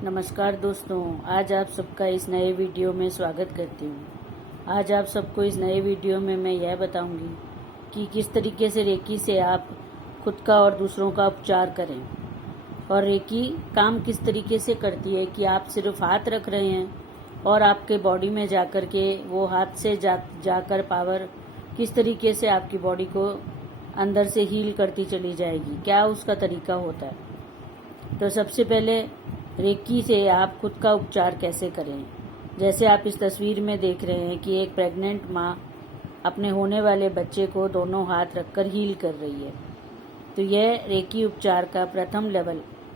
नमस्कार दोस्तों, आज आप सबका इस नए वीडियो में स्वागत करती हूँ। आज आप सबको इस नए वीडियो में मैं यह बताऊंगी कि किस तरीके से रेकी से आप खुद का और दूसरों का उपचार करें और रेकी काम किस तरीके से करती है कि आप सिर्फ हाथ रख रहे हैं और आपके बॉडी में जाकर के वो हाथ से जाकर पावर किस तरीके से आपकी बॉडी को अंदर से हील करती चली जाएगी, क्या उसका तरीका होता है। तो सबसे पहले रेकी से आप खुद का उपचार कैसे करें। जैसे आप इस तस्वीर में देख रहे हैं कि एक प्रेग्नेंट माँ अपने होने वाले बच्चे को दोनों हाथ रखकर हील कर रही है। तो यह रेकी उपचार का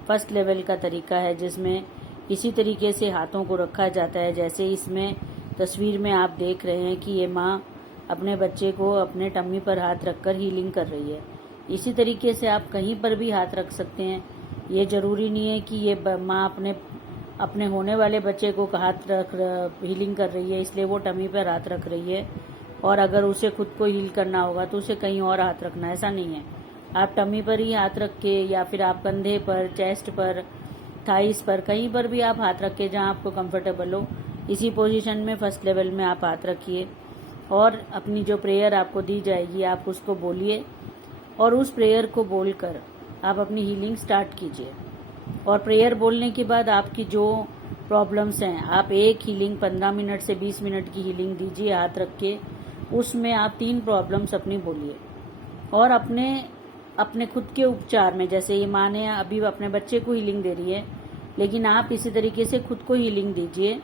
फर्स्ट लेवल का तरीका है, जिसमें इसी तरीके से हाथों को रखा जाता है जैसे इसमें तस्वीर में आप देख रहे हैं कि ये माँ अपने बच्चे को अपने टम्मी पर हाथ रखकर हीलिंग कर रही है। इसी तरीके से आप कहीं पर भी हाथ रख सकते हैं। ये जरूरी नहीं है कि ये माँ अपने होने वाले बच्चे को हाथ रख हीलिंग कर रही है इसलिए वो टमी पर हाथ रख रही है, और अगर उसे खुद को हील करना होगा तो उसे कहीं और हाथ रखना, ऐसा नहीं है। आप टमी पर ही हाथ रख के या फिर आप कंधे पर, चेस्ट पर, थाइस पर, कहीं पर भी आप हाथ रख के जहाँ आपको कंफर्टेबल हो, इसी पोजीशन में फर्स्ट लेवल में आप हाथ रखिए और अपनी जो प्रेयर आपको दी जाएगी आप उसको बोलिए और उस प्रेयर को बोलकर आप अपनी हीलिंग स्टार्ट कीजिए। और प्रेयर बोलने के बाद आपकी जो प्रॉब्लम्स हैं, आप एक हीलिंग 15 मिनट से 20 मिनट की हीलिंग दीजिए हाथ रख के। उसमें आप 3 प्रॉब्लम्स अपनी बोलिए और अपने खुद के उपचार में, जैसे ये माँ ने अभी अपने बच्चे को हीलिंग दे रही है, लेकिन आप इसी तरीके से खुद को हीलिंग दीजिए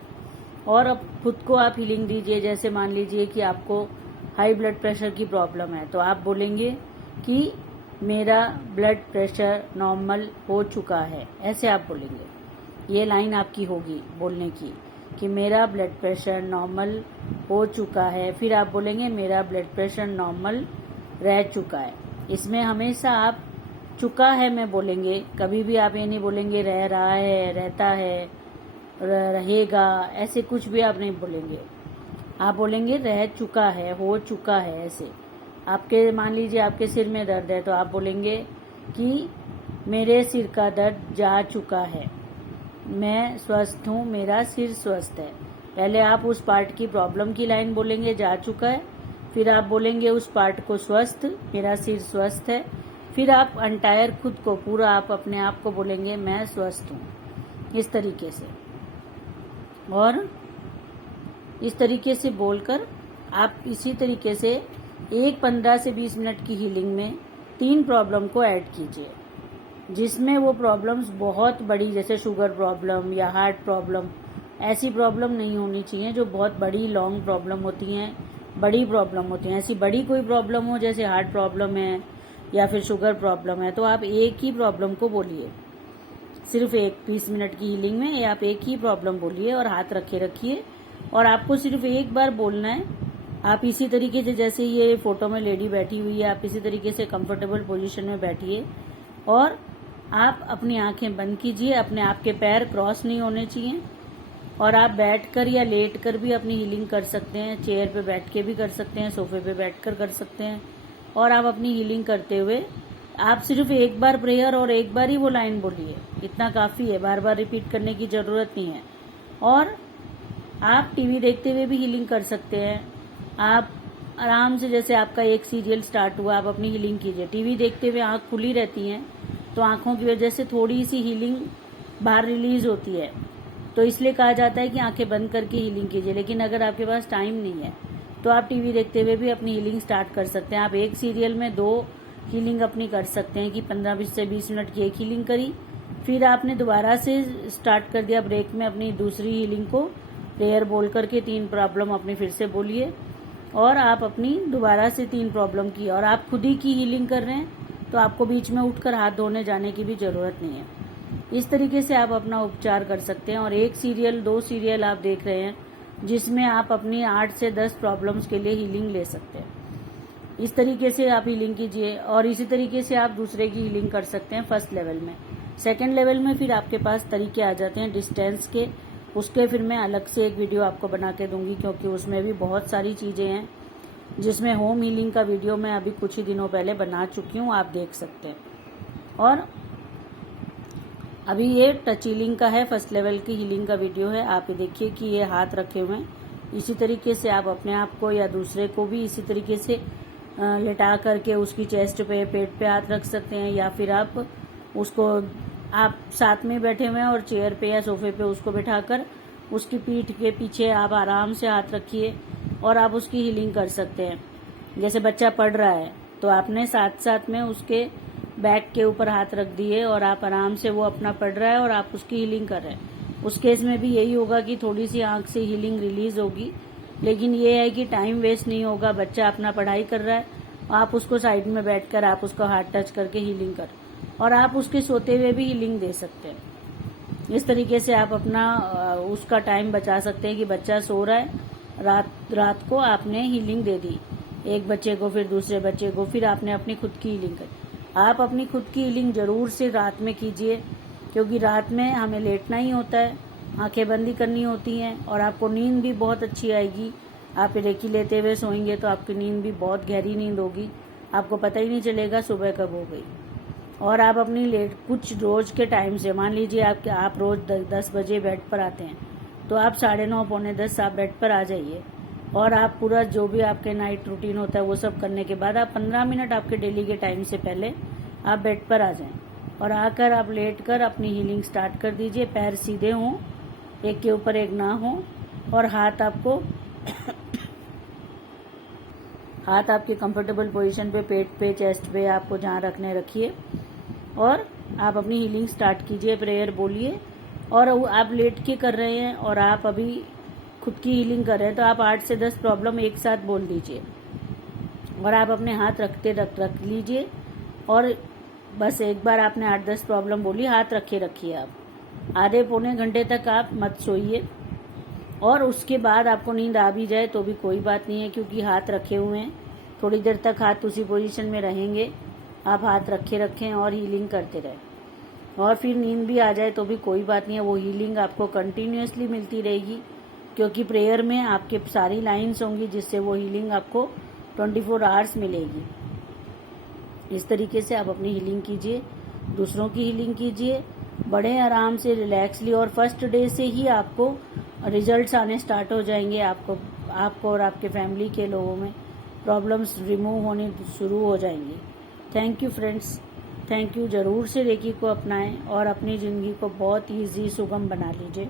और अब खुद को आप हीलिंग दीजिए। जैसे मान लीजिए कि आपको हाई ब्लड प्रेशर की प्रॉब्लम है, तो आप बोलेंगे कि मेरा ब्लड प्रेशर नॉर्मल हो चुका है, ऐसे आप बोलेंगे। ये लाइन आपकी होगी बोलने की कि मेरा ब्लड प्रेशर नॉर्मल हो चुका है। फिर आप बोलेंगे मेरा ब्लड प्रेशर नॉर्मल रह चुका है। इसमें हमेशा आप चुका है में बोलेंगे, कभी भी आप ये नहीं बोलेंगे रह रहा है, रहता है, रहेगा, ऐसे कुछ भी आप नहीं बोलेंगे। आप बोलेंगे रह चुका है, हो चुका है। ऐसे आपके मान लीजिए आपके सिर में दर्द है तो आप बोलेंगे कि मेरे सिर का दर्द जा चुका है, मैं स्वस्थ हूँ, मेरा सिर स्वस्थ है। पहले आप उस पार्ट की प्रॉब्लम की लाइन बोलेंगे जा चुका है, फिर आप बोलेंगे उस पार्ट को स्वस्थ, मेरा सिर स्वस्थ है, फिर आप अंटायर खुद को पूरा आप अपने आप को बोलेंगे मैं स्वस्थ हूँ, इस तरीके से। और इस तरीके से बोलकर आप इसी तरीके से 15 से 20 मिनट की हीलिंग में 3 प्रॉब्लम को ऐड कीजिए, जिसमें वो प्रॉब्लम्स बहुत बड़ी, जैसे शुगर प्रॉब्लम या हार्ट प्रॉब्लम, ऐसी प्रॉब्लम नहीं होनी चाहिए जो बहुत बड़ी लॉन्ग प्रॉब्लम होती हैं, बड़ी प्रॉब्लम होती हैं। ऐसी बड़ी कोई प्रॉब्लम हो जैसे हार्ट प्रॉब्लम है या फिर शुगर प्रॉब्लम है, तो आप एक ही प्रॉब्लम को बोलिए। सिर्फ 20 मिनट की हीलिंग में आप एक ही प्रॉब्लम बोलिए और हाथ रखिए और आपको सिर्फ एक बार बोलना है। आप इसी तरीके से, जैसे ये फोटो में लेडी बैठी हुई है, आप इसी तरीके से कंफर्टेबल पोजीशन में बैठिए और आप अपनी आंखें बंद कीजिए। अपने आपके पैर क्रॉस नहीं होने चाहिए और आप बैठकर या लेटकर भी अपनी हीलिंग कर सकते हैं। चेयर पे बैठ के भी कर सकते हैं, सोफे पे बैठकर कर सकते हैं। और आप अपनी हीलिंग करते हुए आप सिर्फ एक बार प्रेयर और एक बार ही वो लाइन बोलिए, इतना काफी है, बार बार रिपीट करने की जरूरत नहीं है। और आप टीवी देखते हुए भी हीलिंग कर सकते हैं। आप आराम से, जैसे आपका एक सीरियल स्टार्ट हुआ, आप अपनी हीलिंग कीजिए। टीवी देखते हुए आंख खुली रहती हैं तो आंखों की वजह से थोड़ी सी हीलिंग बाहर रिलीज होती है, तो इसलिए कहा जाता है कि आंखें बंद करके हीलिंग कीजिए। लेकिन अगर आपके पास टाइम नहीं है तो आप टीवी देखते हुए भी अपनी हीलिंग स्टार्ट कर सकते हैं। आप एक सीरियल में 2 हीलिंग अपनी कर सकते हैं कि 15 से 20 मिनट की एक हीलिंग करी, फिर आपने दोबारा से स्टार्ट कर दिया ब्रेक में अपनी दूसरी हीलिंग को प्रेयर बोल करके 3 प्रॉब्लम अपनी फिर से बोलिए और आप अपनी दोबारा से 3 प्रॉब्लम की, और आप खुद ही की हीलिंग कर रहे हैं तो आपको बीच में उठकर हाथ धोने जाने की भी जरूरत नहीं है। इस तरीके से आप अपना उपचार कर सकते हैं। और 1 सीरियल 2 सीरियल आप देख रहे हैं जिसमें आप अपनी 8 से 10 प्रॉब्लम्स के लिए हीलिंग ले सकते हैं। इस तरीके से आप हीलिंग कीजिए और इसी तरीके से आप दूसरे की हीलिंग कर सकते हैं फर्स्ट लेवल में। सेकेंड लेवल में फिर आपके पास तरीके आ जाते हैं डिस्टेंस के, उसके फिर मैं अलग से एक वीडियो आपको बना के दूंगी, क्योंकि उसमें भी बहुत सारी चीजें हैं, जिसमें होम हीलिंग का वीडियो मैं अभी कुछ ही दिनों पहले बना चुकी हूँ, आप देख सकते हैं। और अभी ये टच हीलिंग का है, फर्स्ट लेवल की हीलिंग का वीडियो है। आप ये देखिए कि ये हाथ रखे हुए हैं। इसी तरीके से आप अपने आप को या दूसरे को भी इसी तरीके से लेटा करके उसकी चेस्ट पे, पेट पे हाथ रख सकते हैं, या फिर आप उसको, आप साथ में बैठे हुए हैं और चेयर पे या सोफे पे उसको बैठाकर उसकी पीठ के पीछे आप आराम से हाथ रखिए और आप उसकी हीलिंग कर सकते हैं। जैसे बच्चा पढ़ रहा है तो आपने साथ साथ में उसके बैक के ऊपर हाथ रख दिए और आप आराम से, वो अपना पढ़ रहा है और आप उसकी हीलिंग कर रहे हैं। उस केस में भी यही होगा कि थोड़ी सी आंख से हीलिंग रिलीज होगी, लेकिन ये है कि टाइम वेस्ट नहीं होगा। बच्चा अपना पढ़ाई कर रहा है, आप उसको साइड में बैठकर आप उसका हाथ टच करके हीलिंग कर, और आप उसके सोते हुए भी हीलिंग दे सकते हैं। इस तरीके से आप अपना उसका टाइम बचा सकते हैं कि बच्चा सो रहा है, रात को आपने हीलिंग दे दी एक बच्चे को, फिर दूसरे बच्चे को, फिर आपने अपनी खुद की हीलिंग करी। आप अपनी खुद की हीलिंग जरूर से रात में कीजिए, क्योंकि रात में हमें लेटना ही होता है, आंखें बंदी करनी होती हैं और आपको नींद भी बहुत अच्छी आएगी। आप रेकी लेते हुए सोएंगे तो आपकी नींद भी बहुत गहरी नींद होगी, आपको पता ही नहीं चलेगा सुबह कब हो गई। और आप अपनी कुछ रोज के टाइम से, मान लीजिए आप रोज 10 बजे बेड पर आते हैं, तो आप 9:30 पौने 10 आप बेड पर आ जाइए और आप पूरा जो भी आपके नाइट रूटीन होता है वो सब करने के बाद आप 15 मिनट आपके डेली के टाइम से पहले आप बेड पर आ जाएं और आकर आप लेट कर अपनी हीलिंग स्टार्ट कर दीजिए। पैर सीधे हों, एक के ऊपर एक ना हो, और हाथ आपके कंफर्टेबल पोजीशन पे, पेट पे, चेस्ट पे, आपको जहाँ रखने रखिए और आप अपनी हीलिंग स्टार्ट कीजिए। प्रेयर बोलिए, और आप लेट के कर रहे हैं और आप अभी खुद की हीलिंग कर रहे हैं तो आप 8 से 10 प्रॉब्लम एक साथ बोल दीजिए और आप अपने हाथ रख लीजिए, और बस एक बार आपने 8-10 प्रॉब्लम बोली, हाथ रखिए। आप आधे पौने घंटे तक आप मत सोइए, और उसके बाद आपको नींद आ भी जाए तो भी कोई बात नहीं है, क्योंकि हाथ रखे हुए हैं। थोड़ी देर तक हाथ उसी पोजीशन में रहेंगे, आप हाथ रखें और हीलिंग करते रहें, और फिर नींद भी आ जाए तो भी कोई बात नहीं है। वो हीलिंग आपको कंटिन्यूअसली मिलती रहेगी, क्योंकि प्रेयर में आपके सारी लाइन्स होंगी जिससे वो हीलिंग आपको 24 आवर्स मिलेगी। इस तरीके से आप अपनी हीलिंग कीजिए, दूसरों की हीलिंग कीजिए, बड़े आराम से, रिलैक्सली, और फर्स्ट डे से ही आपको रिजल्ट्स आने स्टार्ट हो जाएंगे। आपको और आपके फैमिली के लोगों में प्रॉब्लम्स रिमूव होने शुरू हो जाएंगी। Thank you friends, thank you. जरूर से रेकी को अपनाएं और अपनी ज़िंदगी को बहुत ईजी, सुगम बना लीजिए।